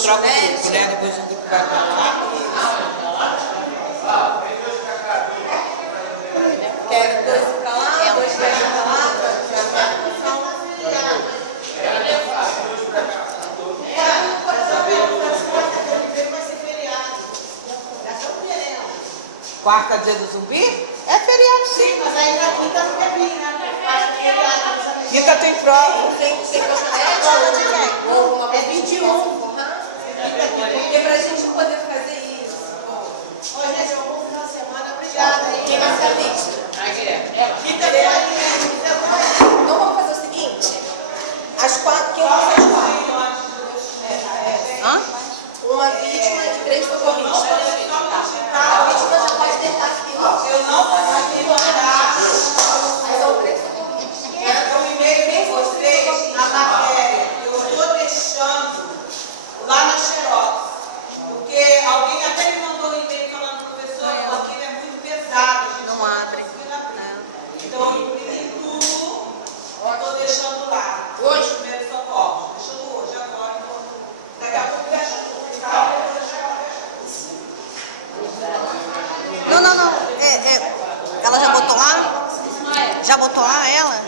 depois troca o grupo, né? Depois o grupo vai trocar. Quer dois pra lá, dois pra lá, Quarta dia do zumbi? É feriado, sim. Mas aí na quinta não quer vir, né? Quinta tem prova. tem prova de quem? É 21. Porque pra gente poder fazer isso. Ô, gente, um bom final de semana. Obrigada. Quem vai ser a vítima? Quinta-feira. Então vamos fazer o seguinte. Às 4, quem vai ser as 4? Uma vítima e 3 socorristas. A vítima já pode tentar aqui. Eu não consegui mandar São 3 socorristas. o e-mail de vocês na matéria. Eu estou deixando lá na Xerox. Porque alguém até me mandou um e-mail falando, professor, aquilo é muito pesado. A gente Não abre. Então eu imprimi tudo. Estou deixando lá. Hoje, primeiro socorro. Deixando hoje, agora. Daqui a pouco fecha tudo. Não. Ela já botou lá? Já botou lá ela?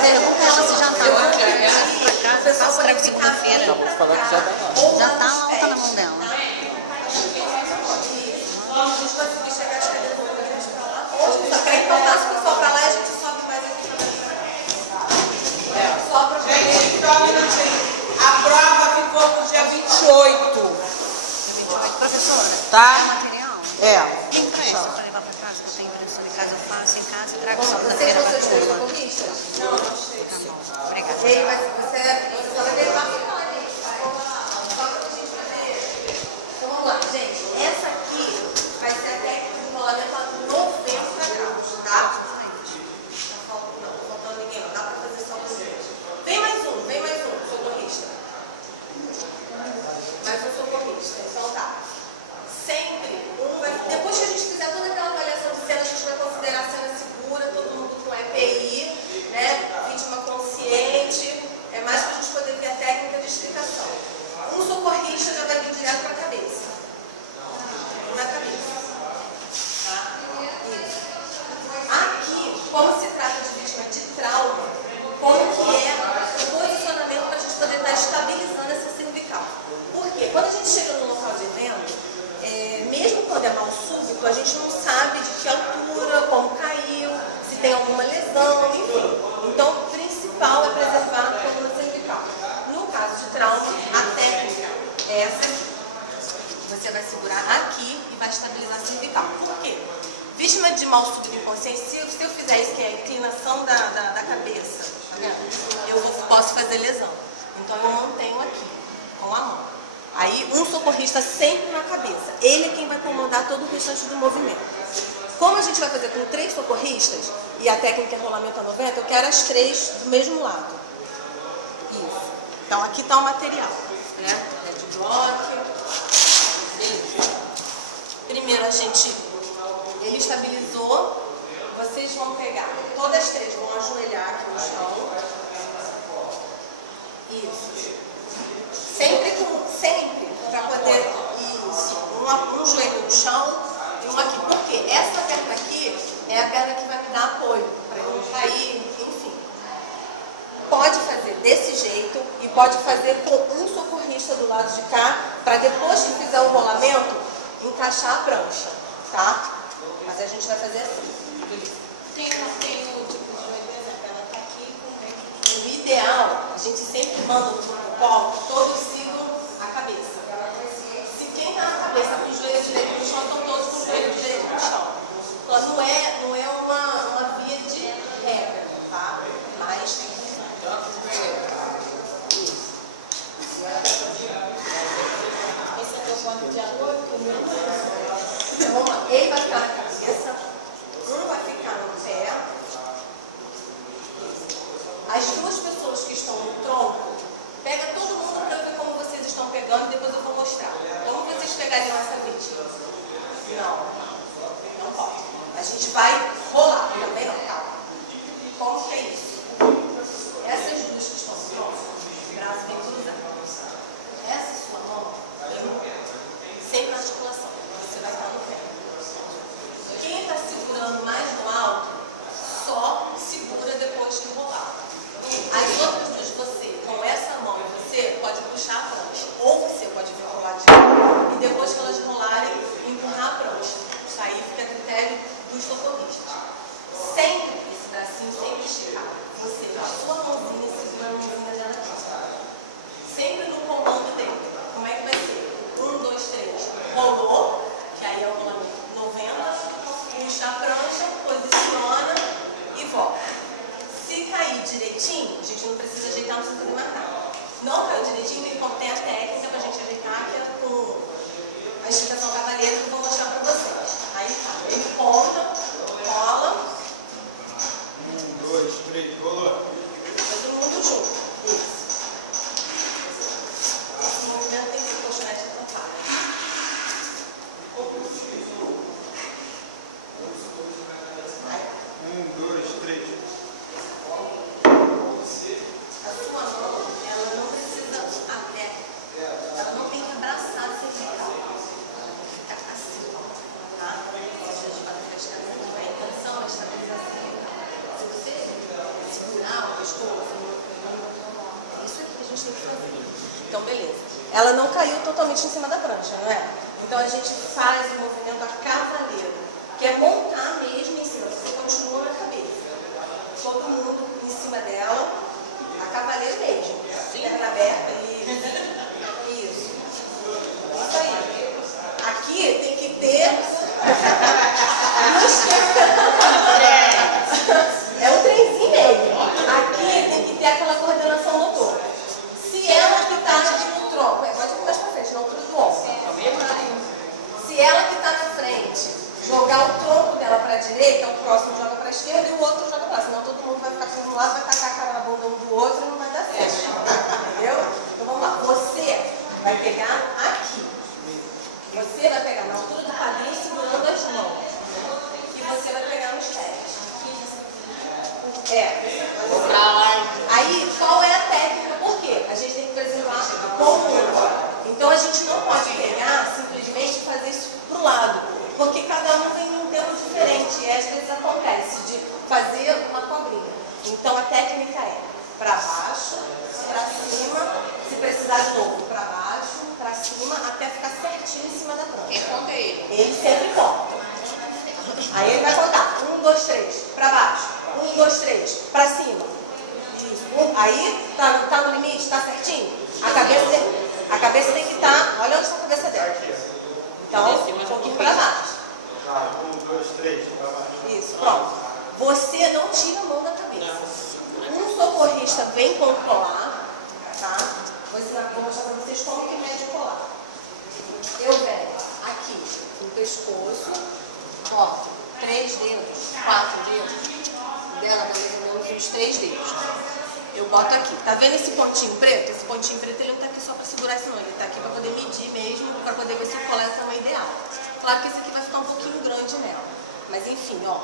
Pergunta ela se já tá lá. Pra casa, faço trago segunda-feira. Já tá lá ou tá na mão dela? Vamos conseguir chegar às cadeiras pra lá. Hoje, só para então passa o pessoal pra lá e a gente sobe mais aqui na Só pra Gente, só um minutinho. A prova ficou pro dia 28. Professora, Tá? material? É. Tem pressa pra levar pra casa? Eu tenho impressora em casa, eu faço em casa e trago Vocês segunda-feira vão pra ser os 3 turma. socorristas? Não, não sei. Tá bom, obrigada. Ele vai ser, você vai levar a final, gente. Só pra gente fazer. Então vamos lá, gente. Essa aqui vai ser a técnica de rolamento a 90 graus, tá? Não tá faltando ninguém, não dá pra fazer só com gente. Vem mais um, socorrista. Mais um socorrista, então tá. Sempre um vai. Depois que a gente fizer toda aquela avaliação de cena, a gente vai considerar a cena segura, todo mundo com EPI, né? Vítima consciente. É mais para a gente poder ver a técnica de explicação. Um socorrista já vai vir direto para a cabeça. Na cabeça. Tá? Isso. Aqui, como se trata de vítima de trauma, como que é o posicionamento para a gente poder estar estabilizando essa cervical. Por quê? Quando a gente chega no local de evento, mesmo quando é mal súbito, a gente não sabe de que altura, como caiu, se tem alguma lesão, enfim. Então, o principal é preservar a coluna cervical. No caso de trauma, a técnica é essa aqui. Você vai segurar aqui e vai estabilizar a cervical. Por quê? Vítima de mal súbito inconsciente, se eu fizer isso, que é a inclinação da cabeça, tá vendo? Eu posso fazer lesão. Então, eu mantenho aqui, com a mão. Aí, um socorrista sempre na cabeça. Ele é quem vai comandar todo o restante do movimento. Como a gente vai fazer com 3 socorristas, e a técnica é rolamento a 90, eu quero as 3 do mesmo lado. Isso. Então, aqui está o material, né? É de bloco. Primeiro, ele estabilizou. Vocês vão pegar, todas as 3 vão ajoelhar aqui no chão. Isso. Sempre para poder, isso, um joelho no chão e um aqui. Por quê? Essa perna aqui é a perna que vai me dar apoio, para eu não cair, enfim. Pode fazer desse jeito e pode fazer com um socorrista do lado de cá, para depois que fizer o rolamento, encaixar a prancha, tá? Mas a gente vai fazer assim. Tem o tipo de joelho, a perna tá aqui com o ideal, a gente sempre manda no protocolo, todos sigam a cabeça. Se quem está na cabeça com o joelho direito no chão, estão todos com o joelho direito no chão. Então, não é uma via de regra, tá? Mas esse é o meu ponto de apoio, o meu não. Então, vamos lá. Ele vai ficar na cabeça, um vai ficar no pé. As 2 pessoas que estão no tronco, pega todo mundo para ver como vocês estão pegando e depois eu vou mostrar. Como vocês pegariam essa vítima? Não pode. A gente vai rolar também, não, calma. Como que é isso? Essas Então, beleza. Ela não caiu totalmente em cima da prancha, não é? Então, a gente faz o movimento a cavaleiro, que é montar mesmo em cima. Você continua na cabeça. Todo mundo em cima dela, a cavaleiro mesmo. Perna aberta e... Isso. Isso aí. Aqui tem que ter... É um trenzinho mesmo. Aqui tem que ter aquela coordenação motor. Se ela que está no tronco, pode ir mais pra frente, na altura do ombro. Se ela que está na frente jogar o tronco dela para a direita, o próximo joga para a esquerda e o outro joga para lá. Senão todo mundo vai ficar para um lado, vai tacar a cara na bunda um do outro e não vai dar certo. Entendeu? Então vamos lá. Você vai pegar aqui. Você vai pegar na altura do quadril segurando as mãos. E você vai pegar nos pés. Aí, qual é a técnica? Por quê? A gente tem que preservar com o outro. Então, a gente não pode pegar, simplesmente, fazer isso pro lado. Porque cada um vem num tempo diferente. E às vezes acontece de fazer uma cobrinha. Então, a técnica é para baixo, para cima, se precisar de novo, para baixo, para cima, até ficar certinho em cima da prancha. Quem conta é ele. Ele sempre conta. Aí ele vai contar. 1, 2, 3, para baixo. 1, 2, 3, para cima. Isso. Aí, tá no limite? Tá certinho? A cabeça tem que estar... Olha onde está a cabeça dela. Então, um pouquinho para baixo. 1, 2, 3, para baixo. Isso, pronto. Você não tira a mão da cabeça. Um socorrista vem com o colar, tá? Vou mostrar para vocês como que mede o colar. Eu venho aqui no pescoço, boto 3 dedos, 4 dedos, dela dá mais ou menos uns 3 dedos. Eu boto aqui. Tá vendo esse pontinho preto? Esse pontinho preto ele não tá aqui só para segurar isso não, ele tá aqui para poder medir mesmo, para poder ver se o colar é o tamanho ideal. Claro que esse aqui vai ficar um pouquinho grande nela. Mas enfim, ó.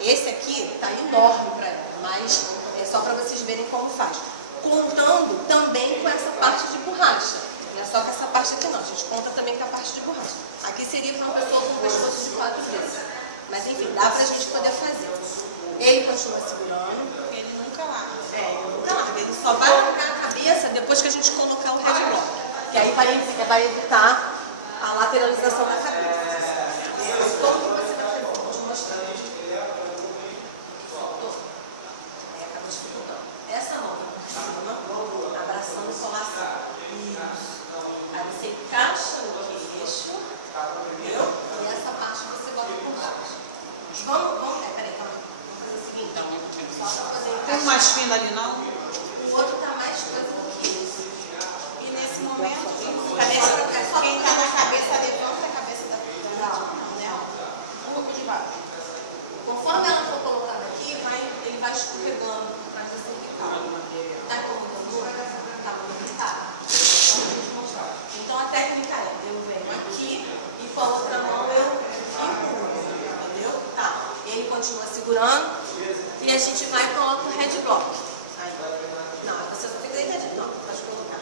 Esse aqui tá enorme para ela, mas é só para vocês verem como faz. Contando também com essa parte de borracha. Não é só com essa parte aqui não, a gente conta também com a parte de borracha. Aqui seria para uma pessoa com pescoço de 4 dedos. Mas enfim, dá pra gente poder fazer. Ele continua segurando. Ele nunca larga. Ele nunca larga. Ele só vai largar a cabeça depois que a gente colocar o head block. Que aí vai evitar a lateralização da cabeça. Como que você vai fazer? Vou te mostrar. Aí acaba dificultando. Essa mão por cima, abraçando o solação. Isso. Aí você encaixa no queixo. Entendeu? E essa parte você bota por baixo. Peraí, vamos fazer o seguinte. Só pra fazer Tem um mais fino ali, não? o outro tá mais coisa do que isso. E nesse momento, Quem tá na cabeça, levanta a cabeça da Não. nela. Um pouco de baixo. Conforme ela for colocada aqui, ele vai escorregando por trás da cervical. Tá incomodando? Tá bom? Tá. Então a técnica é, eu venho aqui e com a outra mão eu empurro, entendeu? Tá. Ele continua segurando e a gente vai e coloca o head block. Aí. Não, você só fica deitadinho. Não, pode colocar.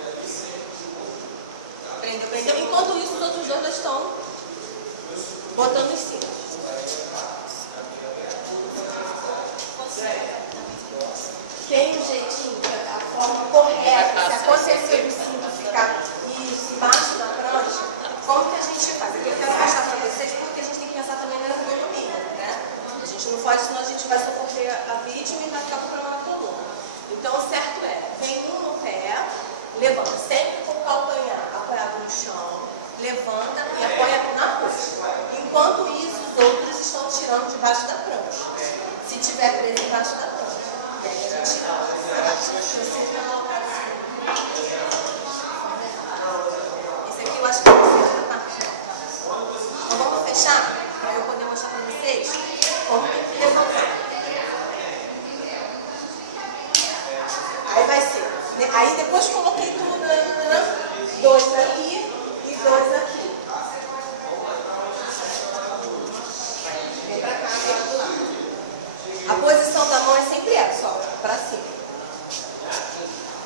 Prendeu. Enquanto isso, os outros dois já estão botando em cima. Tem um jeitinho, a forma correta, se acontecer o cinto ficar isso, embaixo da prancha, como que a gente faz? Eu quero mostrar para vocês porque a gente tem que pensar também na ergonomia, né? A gente não pode, senão a gente vai socorrer a vítima e vai ficar com o problema na coluna. Então, o certo é, vem um no pé, levanta, sempre com o calcanhar apoiado no chão, levanta e apoia na coxa. Enquanto isso, os outros estão tirando debaixo da prancha. Se tiver preso embaixo da prancha. E aí a gente abaixa. Esse aqui eu acho que é o da parte. Então vamos fechar, para eu poder mostrar para vocês como tem que levantar. Aí vai ser. Aí depois coloquei tudo, 2 aqui e 2 aqui. Vem pra cá, vem pro lado. A posição da mão é sempre essa, ó, pra cima.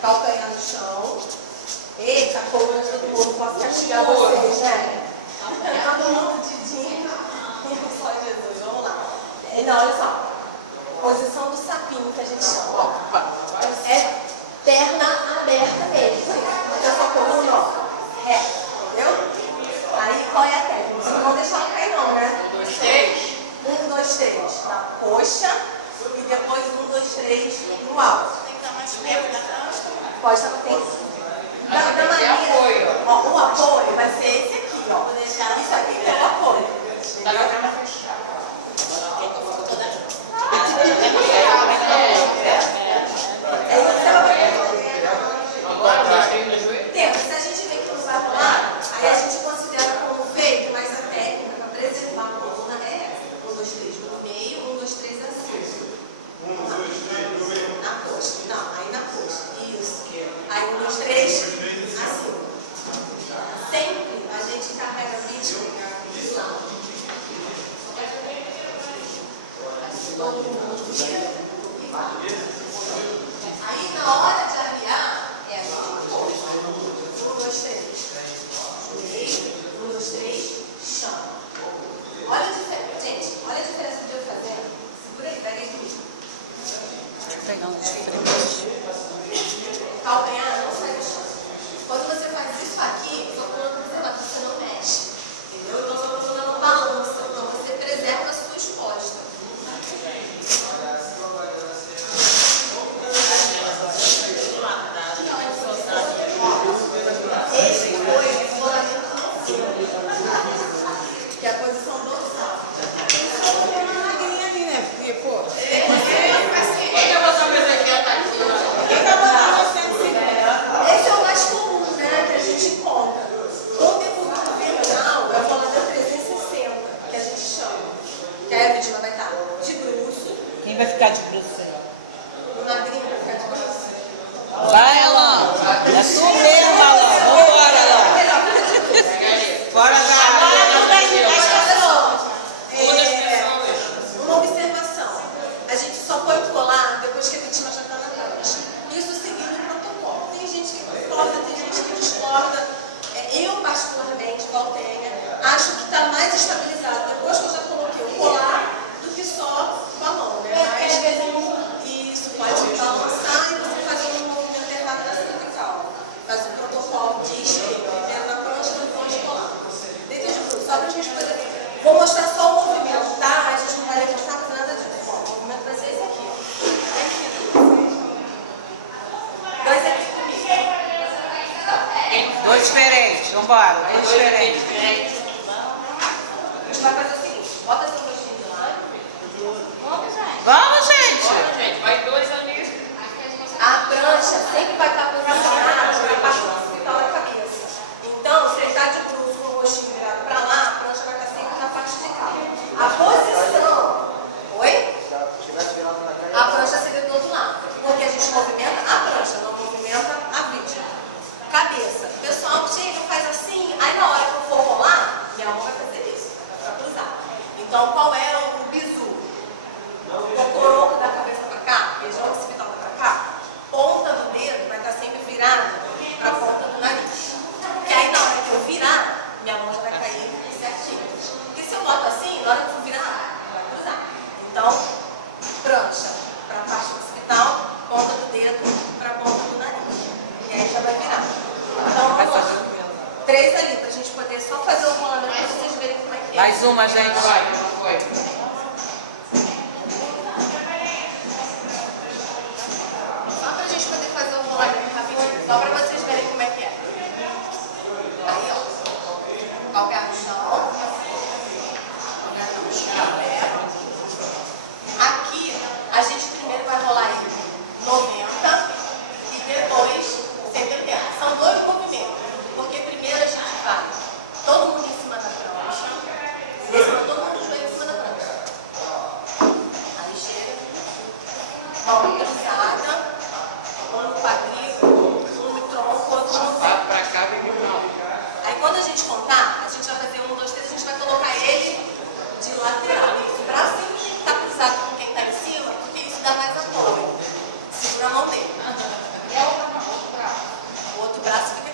Calcanhar no chão. Eita, a coluna de todo mundo, posso castigar vocês, né? Todo mundo Didinho. Só Jesus, vamos lá. Não, olha só. Posição do sapinho que a gente chama. perna aberta mesmo. Então, só coluna, ó, reta, entendeu? Aí, qual é a técnica? Vocês não vão deixar ela cair não, né? 1, 2, 3. 1, 2, 3 na coxa e depois 1, 2, 3 no alto. Tem que estar mais perto da prancha. Pode estar no tempo. Da maneira, ó, o apoio vai ser esse aqui, ó. Vou deixar isso aqui que é o apoio. Tá com a cama fechada. Aí você vai Agora, 2, 3 no joelho. tempo. Se a gente vê que não vai rolar, aí a gente considera como feito, mas a técnica para preservar a coluna é essa. 1, 2, 3 no meio, 1, 2, 3 assim. 1, 2, 3, no meio. Na coxa. Não, aí na coxa. Isso. Aí 1, 2, 3, assim. Sempre a gente carrega a vítima de lado. Todo mundo gira e vai. Aí na hora de arriar, é a mesma coisa. 1, 2, 3. Meio, 1, 2, 3, chão. Olha a diferença, gente, olha a diferença de eu fazer. Segura aí, pega aí comigo. Calcanhar não sai do chão. Quando você faz isso aqui, sua coluna preserva, você não mexe. Entendeu? Então sua coluna não balança. Então você preserva a sua exposta. Esse foi o isolamento que é a posição dorsal. Magrinha ali, né? Porque, pô, Quem vai botar o meu aqui? quem tá botando 150? Esse é o mais comum, né? Que a gente encontra. O decúbito vertical é o rolamento 360, que a gente chama. Que aí a vítima vai estar de bruço, Quem vai ficar de bruxo, senhor? o magrinho vai ficar de bruço. Vai, Alan. É tu mesmo, Alan. Vambora, Alan. Fora da Uma observação. A gente só pode colar depois que a vítima já está na prancha. Isso seguindo o protocolo. Tem gente que concorda, tem gente que discorda. Eu, particularmente, Valtenha, acho que está mais estabilizado depois que eu já coloquei o colar do que só com a mão, né? Mas isso pode balançar e você fazer um movimento errado da cervical. Mas o protocolo diz que primeiro na prancha, depois colar. Deita de bruxo, só para a gente poder... Vou mostrar só o movimento, tá? A gente não vai levantar fazer nada disso. Ó, o movimento vai ser esse aqui, ó. Dois aqui comigo. Dois diferentes, vambora. Dois diferentes. A gente vai fazer o seguinte, bota essa coxinha de lado. Vamos, gente. Bora, gente. Vai 2 ali. A prancha sempre vai estar posicionada na parte horizontal da cabeça. Então, se ele está de bruço com o rostinho virado para lá, a prancha vai estar sempre na parte de cá. A posição... Oi? A prancha seria do outro lado. Porque a gente movimenta a prancha, não movimenta a vítima. Cabeça. O pessoal chega, faz assim, aí na hora que eu for rolar, minha mão vai fazer isso, vai ficar cruzada. Então, qual é o bizu? O coroco da cabeça para cá, região occipital para cá, ponta do dedo vai estar sempre virada para a ponta do nariz. Que aí na hora que eu virar, minha mão já vai cair certinho. Porque se eu boto assim, na hora que eu virar, vai cruzar. Então, prancha para a parte occipital, ponta do dedo para a ponta do nariz. E aí já vai virar. Então, vamos lá. 3 ali, para a gente poder só fazer o rolamento para vocês verem como é que é. Mais uma, gente. Vai, não foi. Só pra gente poder fazer um rolamento rapidinho, só pra vocês verem como é que é. Aí, ó. Calcanhar no chão. Calcanhar no chão. Aqui, a gente primeiro vai rolar em 90 e depois 180. São 2 movimentos. Porque primeiro a gente vai todo mundo em cima da prancha. Todo mundo joelho em cima da prancha. Aí chega. Mão cruzada. Um no quadril, um no tronco, outro no pé. Vai pra cá, vem pro mal. Aí quando a gente contar, a gente vai fazer 1, 2, 3, a gente vai colocar ele de lateral. Isso, o braço sempre tem que estar cruzado com quem está em cima, porque isso dá mais apoio. Segura a mão dele. O outro braço fica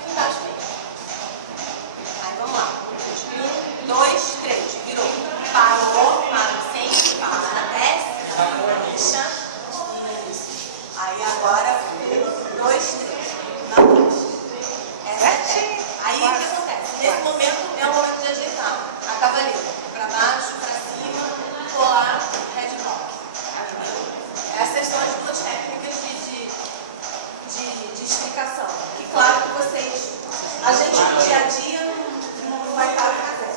A gente no dia a dia não vai estar fazendo.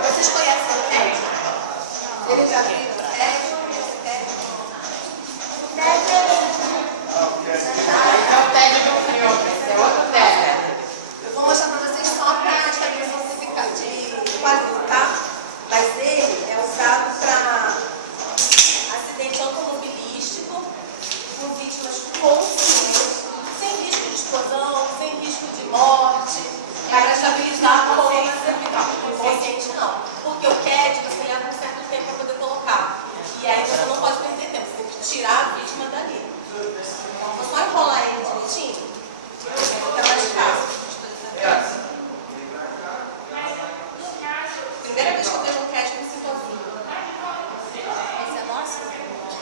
Vocês conhecem o TED? Ele já viu o TED? É o TED do filme, esse é outro TED. Eu vou mostrar para vocês só para estabilização de quadril, tá? Mas ele é usado para acidente automobilístico com vítimas conscientes, sem risco de explosão, sem risco de morte. É para estabilizar a coluna cervical. Consciente não. Porque o CAD você leva um certo tempo para poder colocar. E aí você não pode perder tempo, você tem que tirar a vítima dali. Então, vou só enrolar ele direitinho, fica mais fácil. Primeira vez que eu vejo um CAD me sinto assim. Esse é nosso?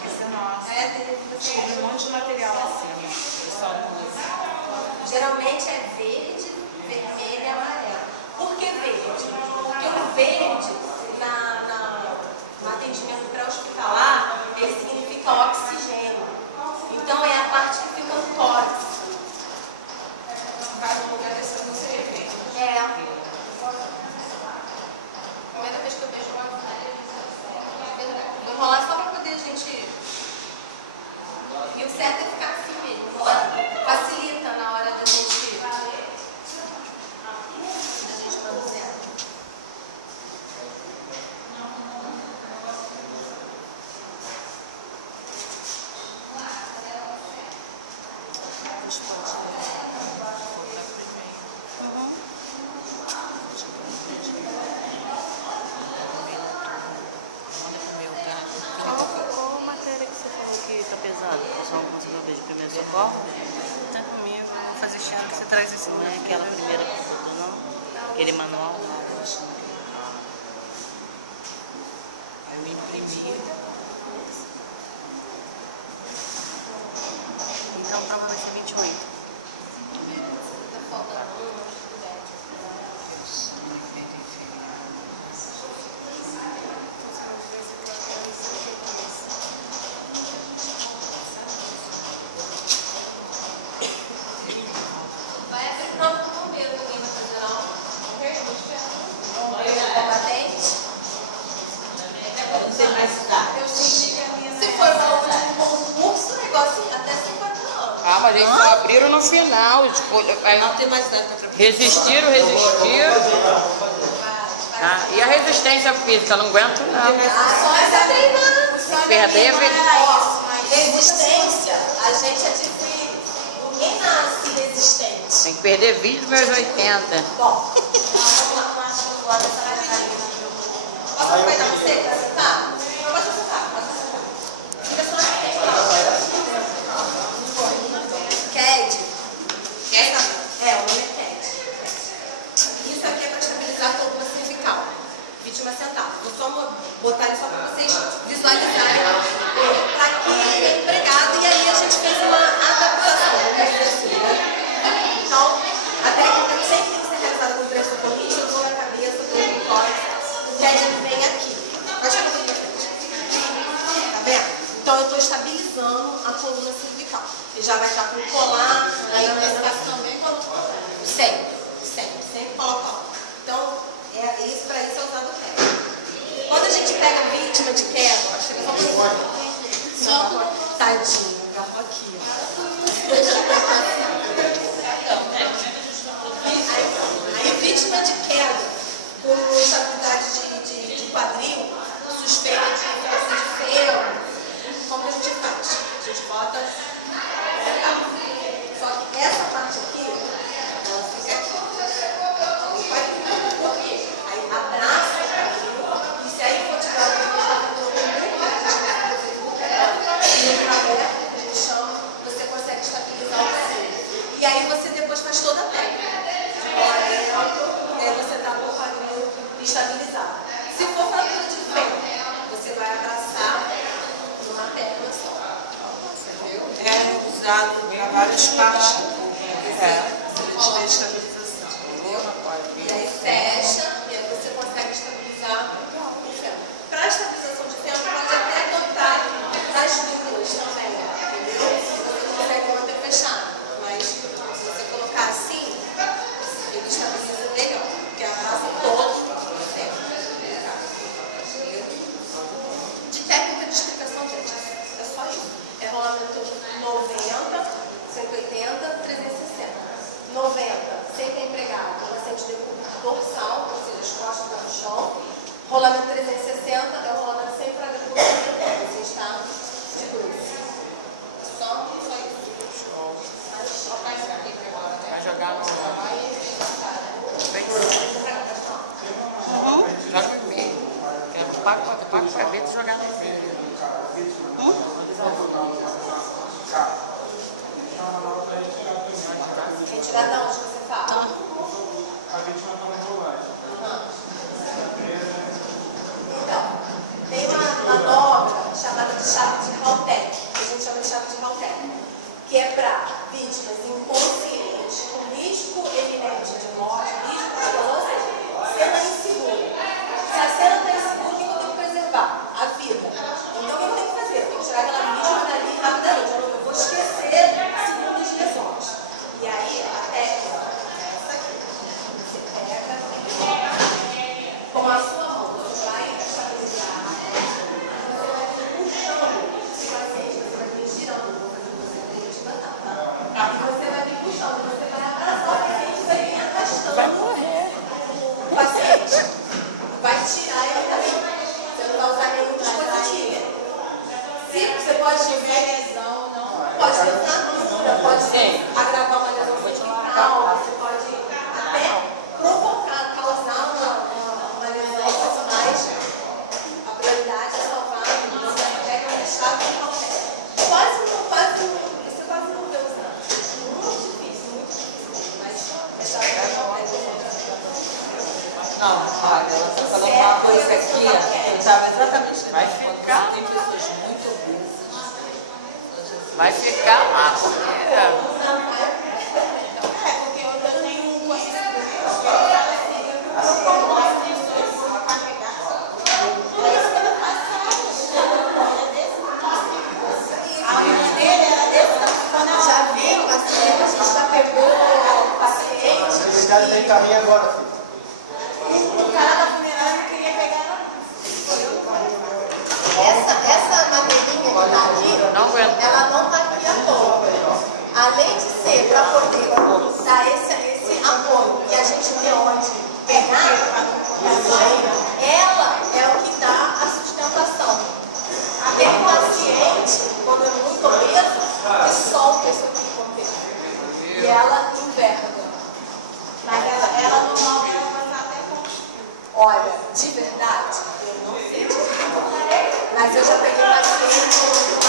Esse é nosso. É dele. Descobri um monte de material assim. O pessoal usa. Geralmente é verde, vermelho e amarelo. Por que verde? Porque o verde, no atendimento pré-hospitalar, ele significa oxigênio. Então é a parte que fica no tórax. É. Primeira vez que eu vejo uma vou enrolar só para poder a gente. E o certo é ficar assim mesmo. Facilita na hora da gente manusear. Qual matéria que você falou que tá pesada? O pessoal não conseguiu ver de primeiro socorro? Tá comigo. Vou fazer esse ano que você traz esse Não é aquela primeira que você botou, não? Aquele manual? Aí eu imprimi. Então, a prova vai ser 28. Tá faltando um. Vai abrir prova do bombeiro também na federal. Combatente. Não tem mais cidade. Eu senti que a minha. Se for para o último concurso, o negócio até 50 anos. Ah, mas eles só abriram no final. Aí Não tem mais nada para resistiram. Ah, e a resistência física? Não aguento, não. Só essa treinando. Só Perder, resistência, a gente é tipo. Ninguém nasce resistente. Tem que perder 20 dos meus 80. Bom, vamos lá. Posso aproveitar você para sentar? Não, pode sentar, pode sentar. Fica só aqui. CAD. O nome é CAD. Isso aqui é para estabilizar a coluna cervical. Vítima sentada. Vou só botar ele só para vocês visualizarem para que é empregado e aí a gente fez uma adaptação, vamos dizer assim, né? Então, a técnica sempre tem que ser realizada com pressão corrente, eu vou na cabeça, com o tórax, o CAD ele vem aqui. Pode chegar um pouquinho pra frente. Tá vendo? Então eu estou estabilizando a coluna cervical. Ele já vai estar com o colar, aí a prestação também coloca. Sempre coloca ó. Então, isso para isso é usado o CAD. Quando a gente pega a vítima de queda, ó, chega só um só com tadinho, agarrou aqui, ó. Aí vítima de queda, com estabilidade de quadril, suspeita de infecção de fêmur, como a gente faz? A gente bota pra cá. Só que essa parte aqui, ela fica aqui. Aí abraça o quadril, e se aí for tirar o você consegue estabilizar o quadril. E aí você depois faz toda a técnica. E aí você está com o quadril estabilizado. Se for fratura de fêmur, você vai abraçar numa tecla só. Você viu? É usado para várias partes do corpo. Se ele tiver estabilização. E aí fecha, e aí você consegue estabilizar o fêmur. Para a estabilização de fêmur, pode até adotar as duas também, entendeu? Você consegue manter fechado, mas Tapar com o cabelo e jogar no meio. Retirar da onde você fala? A vítima está na rolagem. Então, tem uma manobra chamada de chave de Halter, que a gente chama de chave de Halter, que é para vítimas inconscientes, com risco eminente de morte, risco de explosão, ou seja, cena insegura. Se a cena está insegura, o que eu tenho que preservar? A vida. Então, o que eu tenho que fazer? Eu tenho que tirar aquela vítima dali rapidamente. Eu vou esquecer segundos de lesões. E aí, a técnica é essa aqui. Você pega com a sua mão, você vai estabilizar, você vai puxando esse paciente, você vai vir girando, vou fazer você vítima, tá? E você vai vir puxando, você vai abraçar o paciente e vai vir arrastando. Vai morrer. O paciente vai tirar ele dali. Você não vai usar nenhum dispositivo. Se você pode ver lesão, não. Pode ser fratura, pode ser agravar uma lesão cervical, você pode até provocar, causar uma lesão, mas a prioridade é salvar a vida. Você pega uma chave e qualquer. Você quase não vê usando. Muito difícil, mas é chave de qualquer. Não, olha, ela só falou uma coisa aqui, eu estava exatamente quando tem pessoas muito obesas. Vai ficar lá, porque... Porque eu tenho um a unha dele era desse tamanho. Já viu, assim, a gente já pegou pacientes. Secretário tem carrinho agora, filho. O cara da funerária não queria pegar ela. Essa madeirinha que está aqui, Não aguento. ela não está aqui à toa. Além de ser para poder dar esse apoio e a gente ter onde pegar, ela é o que dá a sustentação. Tem paciente, quando é muito obeso, que solta isso aqui com o peso. E ela enverga. Mas ela normal ela passar até com. Olha, de verdade, eu não sei te dizer. Mas eu já peguei paciente